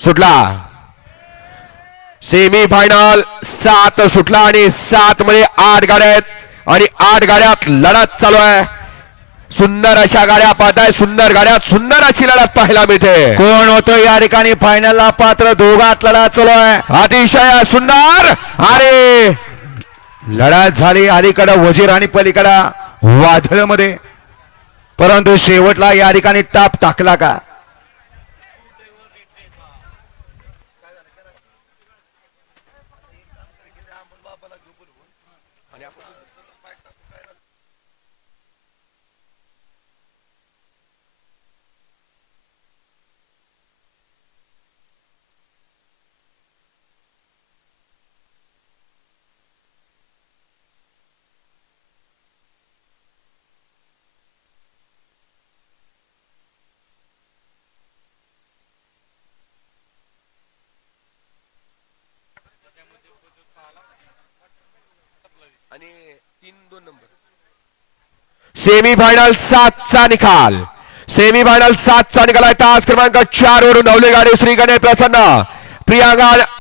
सुटला. Semi final सात सुटला आणि सात मध्ये आठ गाड्या आहेत. आणि आठ गाड्यात लढत चालू आहे. सुंदर अशा गाड्या पाहताय. सुंदर गाड्यात सुंदर अशी लढत पाहायला मिळते. कोण होतो या ठिकाणी फायनलला पात्र दोघात लढा चालू आहे. अतिशय सुंदर. अरे लढत झाली अलीकडं वजीर आणि पलीकडं वादळमध्ये परंतु शेवटला या ठिकाणी टाप टाकला का? आणि आपण सेमी फायनल सातचा निकाल. सेमी फायनल सातचा निकाल आहे. तास क्रमांक चार वरून धावली गाडी श्री गणेश प्रसन्न. प्रियांका